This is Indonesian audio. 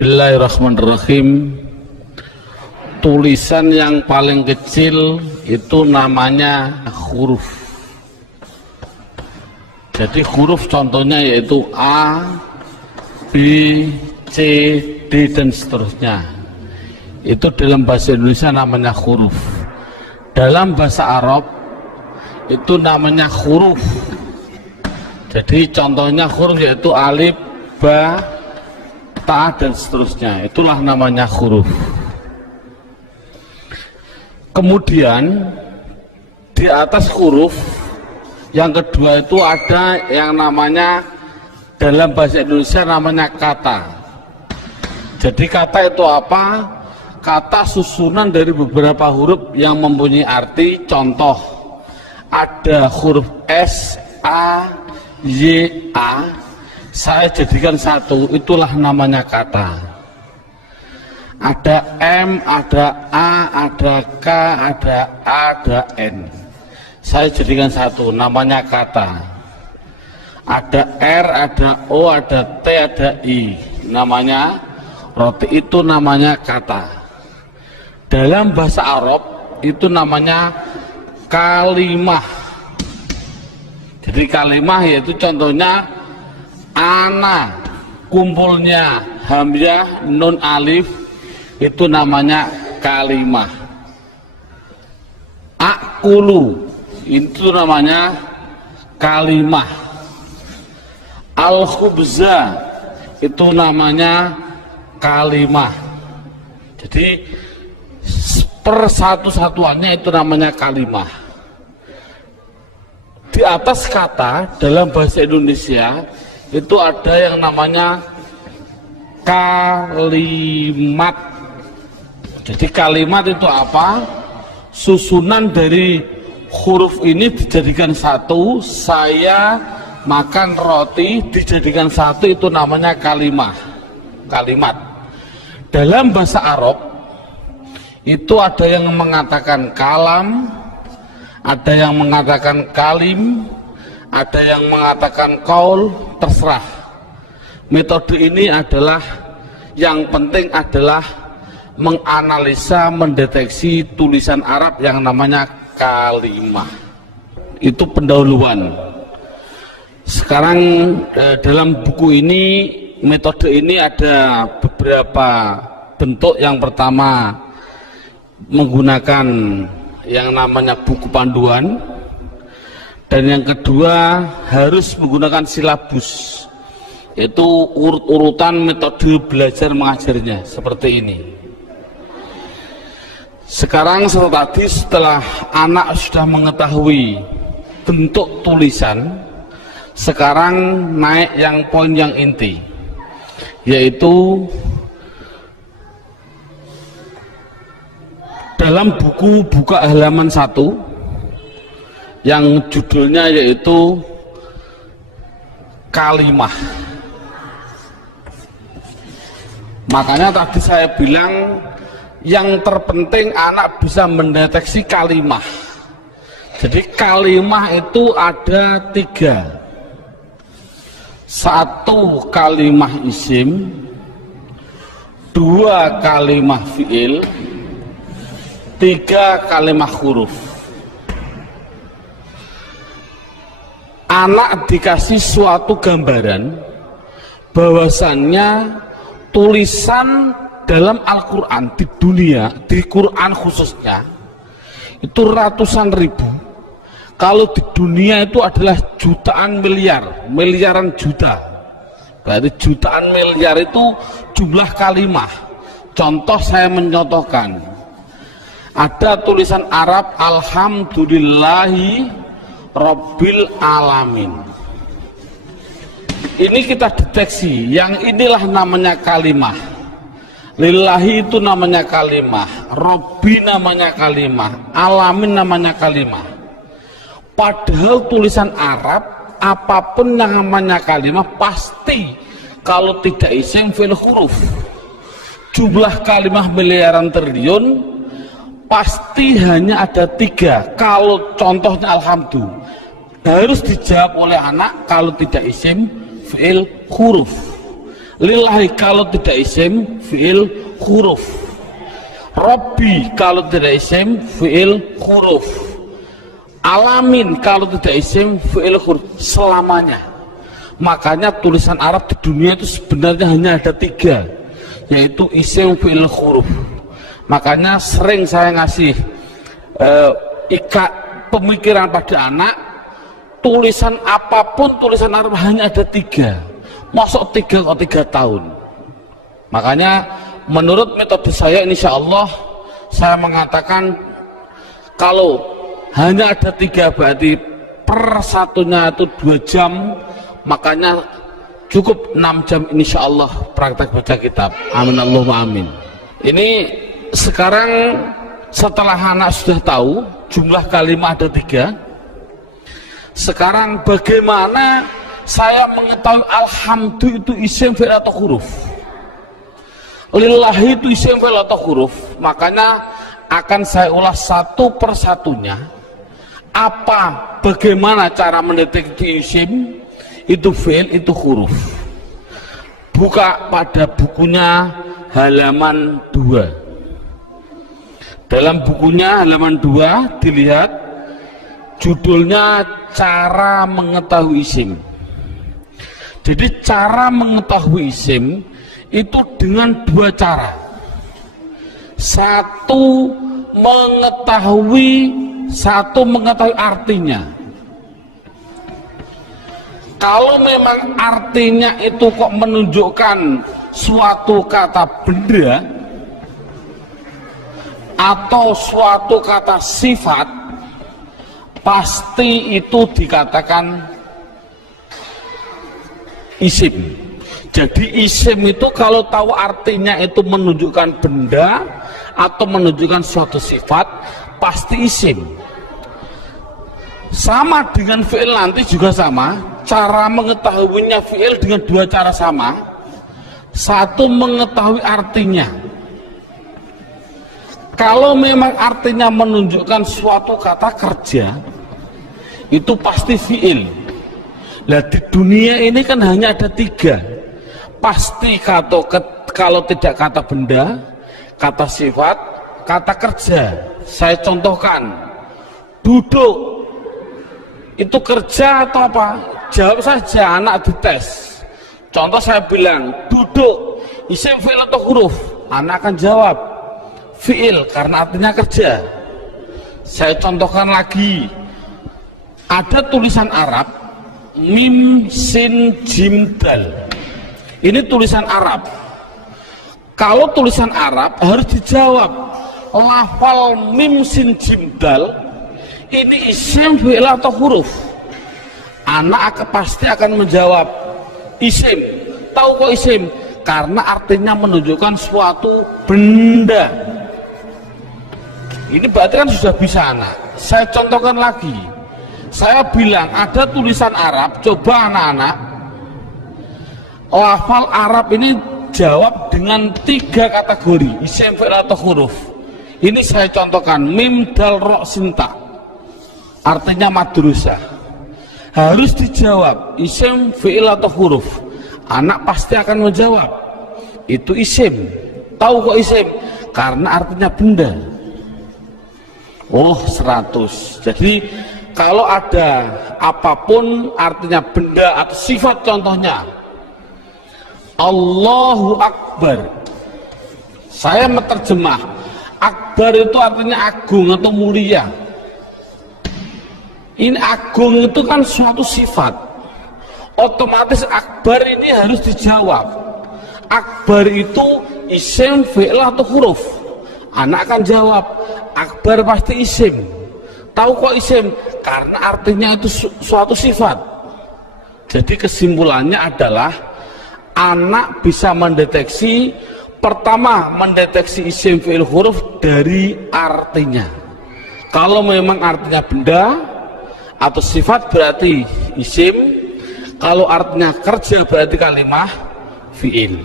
Bismillahirrahmanirrahim. Tulisan yang paling kecil itu namanya huruf. Jadi huruf contohnya yaitu A, B, C, D dan seterusnya. Itu dalam bahasa Indonesia namanya huruf. Dalam bahasa Arab itu namanya huruf. Jadi contohnya huruf yaitu alif, ba, ta dan seterusnya. Itulah namanya huruf. Kemudian di atas huruf yang kedua itu ada yang namanya dalam bahasa Indonesia namanya kata. Jadi kata itu apa? Kata susunan dari beberapa huruf yang mempunyai arti. Contoh, ada huruf S, A, Y, A, saya jadikan satu, itulah namanya kata. Ada M, ada A, ada K, ada A, ada N, saya jadikan satu, namanya kata. Ada R, ada O, ada T, ada I, namanya roti, itu namanya kata. Dalam bahasa Arab itu namanya kalimah. Jadi kalimah yaitu contohnya ana, kumpulnya hamzah, nun, alif, itu namanya kalimah. Akulu, itu namanya kalimah. Al-khubza, itu namanya kalimah. Jadi persatu-satuannya itu namanya kalimah. Di atas kata dalam bahasa Indonesia itu ada yang namanya kalimat. Jadi kalimat itu apa? Susunan dari huruf ini dijadikan satu. Saya makan roti dijadikan satu, itu namanya kalimah. Kalimat. Dalam bahasa Arab itu ada yang mengatakan kalam, ada yang mengatakan kalim, ada yang mengatakan qaul, terserah. Metode ini adalah yang penting adalah menganalisa, mendeteksi tulisan Arab yang namanya kalimah. Itu pendahuluan. Sekarang dalam buku ini, metode ini ada beberapa bentuk. Yang pertama menggunakan yang namanya buku panduan, dan yang kedua harus menggunakan silabus, yaitu urut-urutan metode belajar mengajarnya seperti ini. Sekarang setelah anak sudah mengetahui bentuk tulisan, sekarang naik yang poin yang inti, yaitu dalam buku buka halaman 1 yang judulnya yaitu kalimah. Makanya tadi saya bilang yang terpenting anak bisa mendeteksi kalimah. Jadi kalimah itu ada 3. 1 kalimah isim, 2 kalimah fi'il, 3 kalimah huruf. Anak dikasih suatu gambaran bahwasannya tulisan dalam Al-Quran di dunia, di Quran khususnya, itu ratusan ribu. Kalau di dunia itu adalah jutaan miliar, miliaran juta. Berarti jutaan miliar itu jumlah kalimah. Contoh, saya mencontohkan. Ada tulisan Arab alhamdulillahi rabbil alamin. Ini kita deteksi, yang inilah namanya kalimah. Lillahi itu namanya kalimah, Rabbi namanya kalimah, alamin namanya kalimah. Padahal tulisan Arab apapun yang namanya kalimah pasti kalau tidak isim fil huruf. Jumlah kalimah miliaran triliun, pasti hanya ada 3. Kalau contohnya alhamdulillah, harus dijawab oleh anak kalau tidak isim fi'il huruf. Lillahi kalau tidak isim fi'il huruf. Robbi kalau tidak isim fi'il huruf. Alamin kalau tidak isim fi'il huruf, selamanya. Makanya tulisan Arab di dunia itu sebenarnya hanya ada 3, yaitu isim fi'il huruf. Makanya sering saya ngasih pemikiran pada anak, tulisan apapun tulisan Arab hanya ada 3. Masuk 3 kok 3 tahun. Makanya menurut metode saya, insya Allah saya mengatakan kalau hanya ada 3 berarti per satunya itu 2 jam, makanya cukup 6 jam insya Allah praktek baca kitab. Amin Allahumma amin. Ini sekarang setelah anak sudah tahu jumlah kalimat ada 3, sekarang bagaimana saya mengetahui alhamdulillah itu isim fi'il atau huruf, lillahi itu isim fi'il atau huruf? Makanya akan saya ulas satu persatunya. Bagaimana cara mendeteksi isim itu fi'il itu huruf? Buka pada bukunya halaman 2. Dalam bukunya halaman 2 dilihat judulnya cara mengetahui isim. Jadi cara mengetahui isim itu dengan 2 cara. Satu mengetahui artinya. Kalau memang artinya itu kok menunjukkan suatu kata benda atau suatu kata sifat, pasti itu dikatakan isim. Jadi isim itu kalau tahu artinya itu menunjukkan benda atau menunjukkan suatu sifat, pasti isim. Sama dengan fi'il nanti juga sama. Cara mengetahuinya fi'il dengan 2 cara sama. Satu mengetahui artinya. Kalau memang artinya menunjukkan suatu kata kerja, itu pasti fi'il. Nah di dunia ini kan hanya ada 3. Pasti kalau tidak kata benda, kata sifat, kata kerja. Saya contohkan, duduk itu kerja atau apa? Jawab saja, anak dites. Contoh saya bilang duduk, isim fi'il atau huruf? Anak akan jawab fi'il karena artinya kerja. Saya contohkan lagi, ada tulisan Arab mim sin jim dal. Ini tulisan Arab. Kalau tulisan Arab harus dijawab lafal mim sin jim dal ini isim fi'il atau huruf? Anak pasti akan menjawab isim. Tahu kok isim? Karena artinya menunjukkan suatu benda. Ini berarti kan sudah bisa anak. Saya contohkan lagi. Saya bilang ada tulisan Arab, coba anak-anak lafal Arab ini jawab dengan 3 kategori, isim fi'il atau huruf. Ini saya contohkan, mim dal ro sinta, artinya madrusah. Harus dijawab isim fi'il atau huruf. Anak pasti akan menjawab itu isim. Tahu kok isim? Karena artinya benda. Oh 100. Jadi kalau ada apapun artinya benda atau sifat, contohnya Allahu Akbar, saya menerjemah Akbar itu artinya agung atau mulia. Ini agung itu kan suatu sifat, otomatis Akbar ini harus dijawab. Akbar itu isim fi'il atau huruf? Anak akan jawab Akbar pasti isim. Tahu kok isim? Karena artinya itu suatu sifat. Jadi kesimpulannya adalah anak bisa mendeteksi, pertama mendeteksi isim fi'il huruf dari artinya. Kalau memang artinya benda atau sifat berarti isim, kalau artinya kerja berarti kalimah fi'il.